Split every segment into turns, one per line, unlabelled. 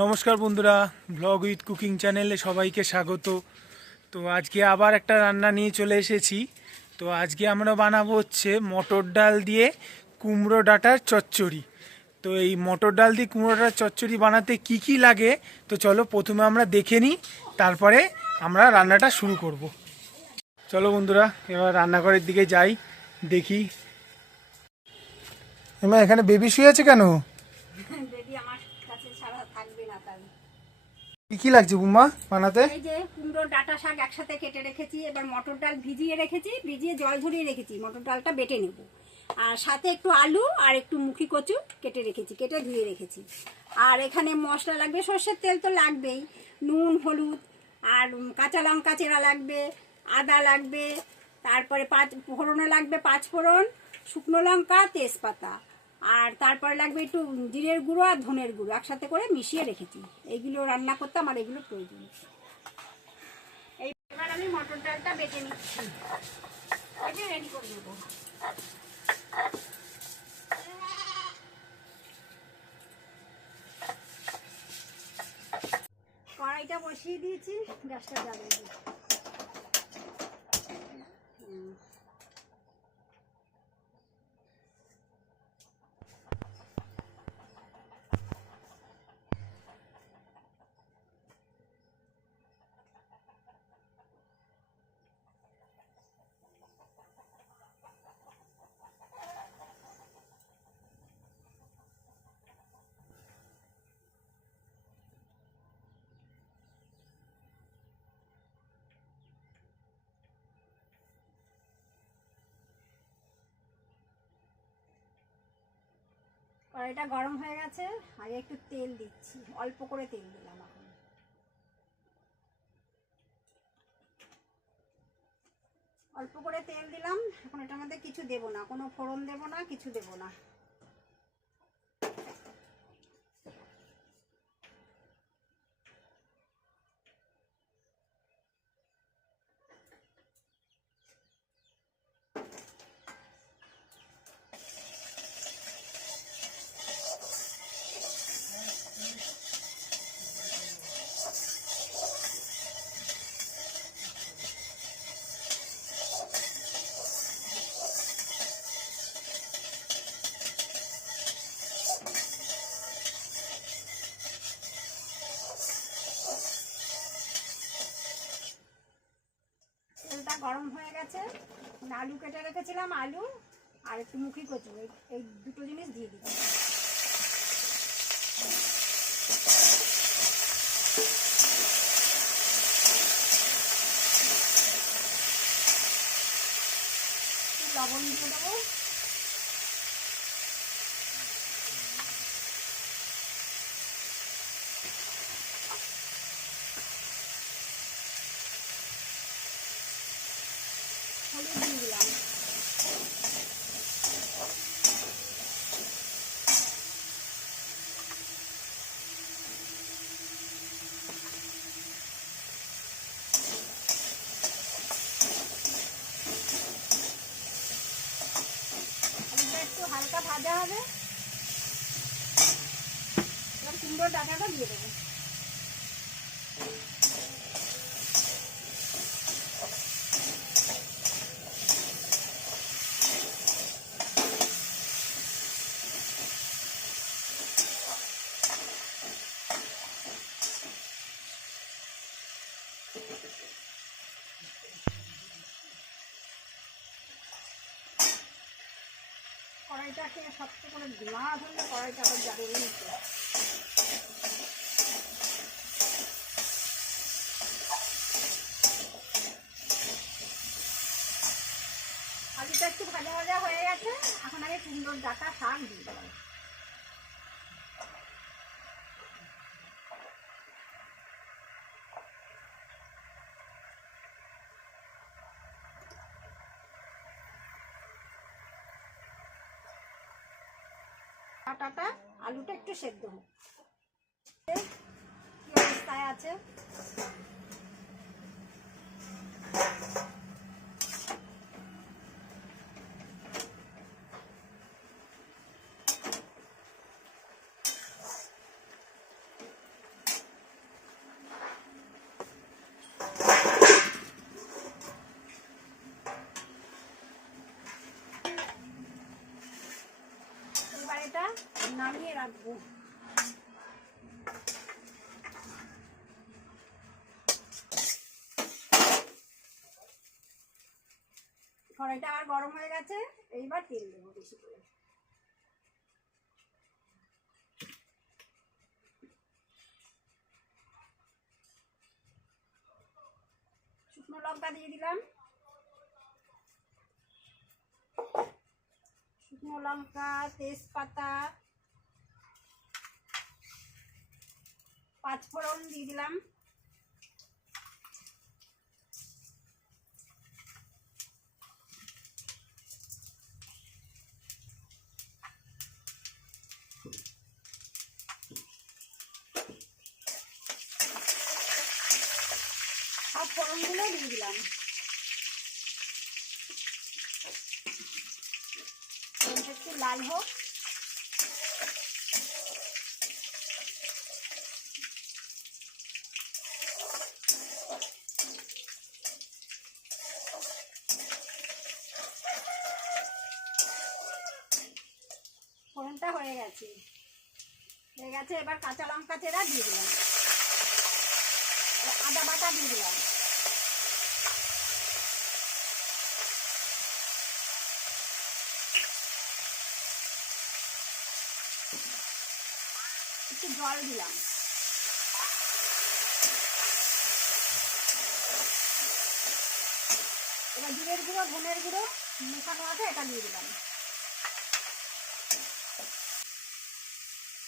নমস্কার বন্ধুরা blog with cooking চ্যানেলে সবাইকে স্বাগত। তো আজকে আবার একটা রান্না নিয়ে চলে এসেছি। তো আজকে আমরা বানাবো হচ্ছে মটর ডাল দিয়ে কুমড়ো ডাটার চচ্চড়ি। তো এই মটর ডাল দিয়ে কুমড়ো ডাটার চচ্চড়ি বানাতে কি কি লাগে, তো চলো প্রথমে আমরা দেখে নিই, তারপরে আমরা রান্নাটা শুরু করব। চলো বন্ধুরা, এবার রান্নাঘরের দিকে যাই, দেখি। এমা, এখানে বেবি শুয়ে আছে কেন
বেবি আমার কাছে ছাড়া থাকবে না তাই
কি কি লাগছে বুম্মা বানাতে?
এই যে কুমড়ো, ডাটা শাক একসাথে কেটে রেখেছি, এবার মটর ডাল ভিজিয়ে রেখেছি, ভিজিয়ে জল ঝরিয়ে রেখেছি, মটর ডালটা বেটে নেব। আর সাথে একটু আলু আর একটু মুখি কচু কেটে রেখেছি, কেটে ধুয়ে রেখেছি। আর এখানে মশলা লাগবে, সর্ষের তেল তো লাগবেই, নুন, হলুদ, আর কাঁচা লঙ্কা চেরা লাগবে, আদা লাগবে, তারপরে পাঁচ ফোড়নও লাগবে পাঁচ ফোড়ন শুকনো লঙ্কা, তেজপাতা। আর তারপরে লাগবে একটু জিরের গুঁড়ো আর ধনের গুঁড়ো একসাথে করে মিশিয়ে রেখেছি। এইগুলো রান্না করতাম আর এগুলো প্রয়োজন। এই এবার আমি মটর ডালটা বেটে নিচ্ছি। রেডি করে দেবো কড়াইটা বসিয়ে দিয়েছি, গ্যাসটা জ্বালিয়ে দিই কড়াইটা গরম হয়ে গেছে, আগে একটু তেল দিচ্ছি, অল্প করে তেল দিলাম এখন। অল্প করে তেল দিলাম, এখন এটার মধ্যে কিছু দেব না, কোনো ফোড়ন দেব না, কিছু দেব না। আলু কেটে রেখেছিলাম, আলু আর একটু মুখি কচু, এই- দুটো জিনিস দিয়ে দিচ্ছি লবণ দিয়ে দেবো। হলুদ দিয়ে দিলাম আলুটা একটু হালকা ভাজা হবে। এবার কুমড়োর ডাটাটা দিয়ে দেবো। কড়াইটাকে শক্ত করে না ধরলে কড়াইটা আবার যাবে নিচে আলুটা একটু ভাজা ভাজা হয়ে গেছে, এখন আমি সুন্দর ডাটা শাক দিয়ে দেবো। ডাটাটা আলুটা একটু সেদ্ধ হোক। কি অবস্থায় আছে? নামিয়ে রাখব। কড়াইটা আর গরম হয়ে গেছে, এইবার তেল দেবো বেশি করে। শুকনো লঙ্কা দিয়ে দিলাম। শুকনো লঙ্কা, তেজপাতা পাঁচফোড়ন দিয়ে দিলাম। সব ফোড়নগুলো দিয়ে দিলাম। একটু লাল হোক। হয়ে গেছে। হয়ে গেছে, এবার কাঁচা লঙ্কা চেরা দিয়ে দিলাম। আদা বাটা দিয়ে দিলাম। একটু জল দিলাম। এবার জিরের গুঁড়ো, ধনের গুঁড়ো মেশানো আছে, এটা দিয়ে দিলাম।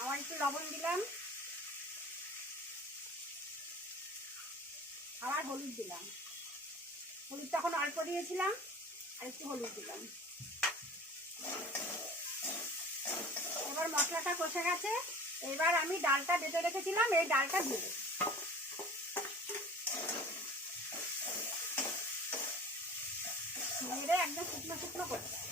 আবার একটু লবণ দিলাম। আবার হলুদ দিলাম। হলুদ তখন অল্প দিয়েছিলাম, আর একটু হলুদ দিলাম। এবার মশলাটা কষে গেছে। এবার আমি ডালটা বেটে রেখেছিলাম, এই ডালটা দিয়ে মেরে একদম শুকনো শুকনো করতে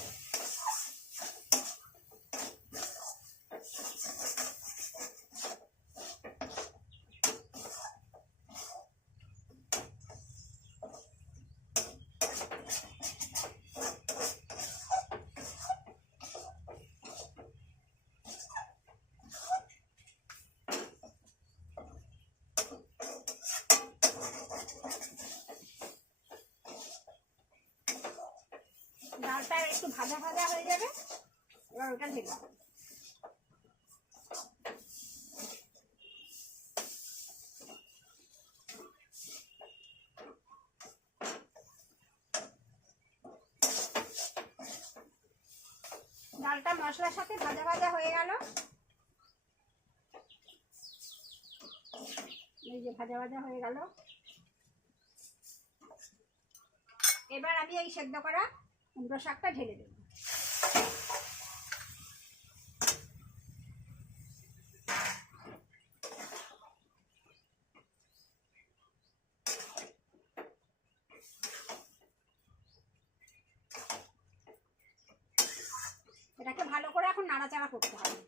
ডালটা একটু ভাজা ভাজা হয়ে যাবে, এবার ওটা ঢেলে ডালটা মশলার সাথে ভাজা ভাজা হয়ে গেল। এই যে ভাজা ভাজা হয়ে গেল। এবার আমি এই সেদ্ধ করা কুমড়ো শাকটা ঢেলে দেবো। এটাকে ভালো করে এখন নাড়াচাড়া করতে হবে।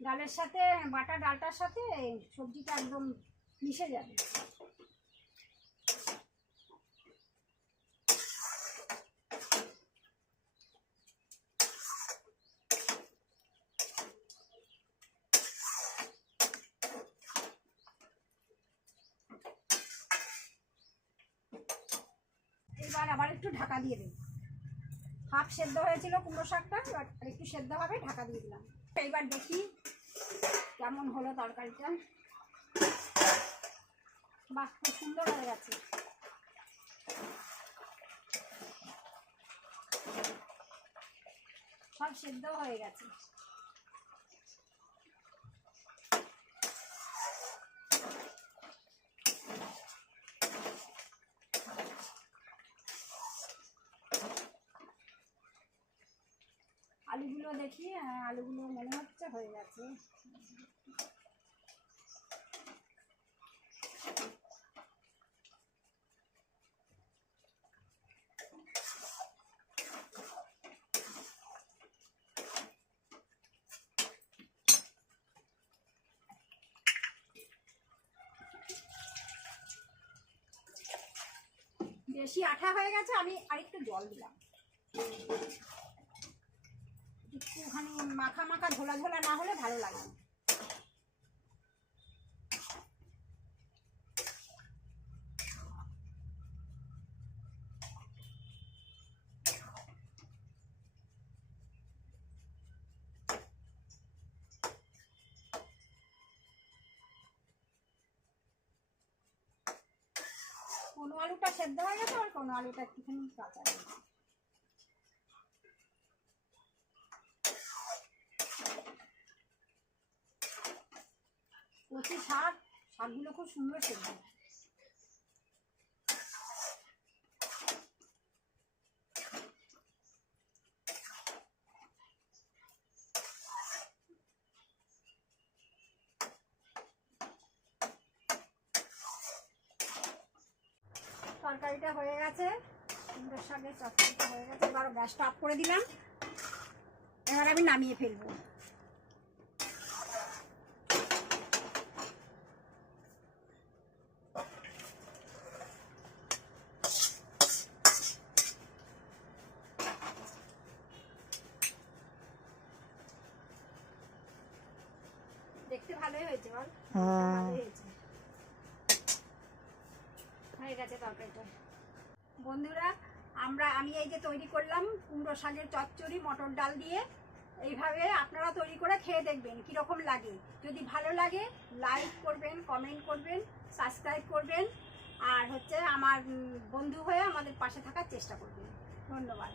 ডালের সাথে, বাটা ডালটার সাথে সবজিটা একদম মিশে যাবে এবার আবার একটু ঢাকা দিয়ে দিন। হাফ সেদ্ধ হয়েছিল কুমড়ো শাকটা, এবার একটু সেদ্ধ হবে, ঢাকা দিয়ে দিলাম। এইবার দেখি কেমন হলো তরকারিটা। বাহ, খুব সুন্দর হয়ে গেছে। সব সেদ্ধ হয়ে গেছে। আলুগুলো দেখি হ্যাঁ, আলুগুলো মনে হচ্ছে হয়ে গেছে। বেশি আঠা হয়ে গেছে আমি আরেকটু জল দিলাম। একটুখানি মাখা মাখা ঝোলা ঝোলা না হলে ভালো লাগে কোনো আলুটা সেদ্ধ হয়ে গেছে, আর কোনো আলুটা একটুখানি কাঁচা রয়েছে কচি শাক শাকগুলো খুব সুন্দর সেদ্ধ। তরকারিটা হয়ে গেছে। সুন্দর শাকের তরকারিটা হয়ে গেছে। এবার গ্যাসটা অফ করে দিলাম। এবার আমি নামিয়ে ফেলব। হয়ে। বন্ধুরা, আমরা আমি এই যে তৈরি করলাম কুমড়ো শাকের চচ্চড়ি, মটর ডাল দিয়ে, এইভাবে আপনারা তৈরি করে খেয়ে দেখবেন কীরকম লাগে। যদি ভালো লাগে লাইক করবেন কমেন্ট করবেন সাবস্ক্রাইব করবেন, আর হচ্ছে আমার বন্ধু হয়ে আমাদের পাশে থাকার চেষ্টা করবেন। ধন্যবাদ।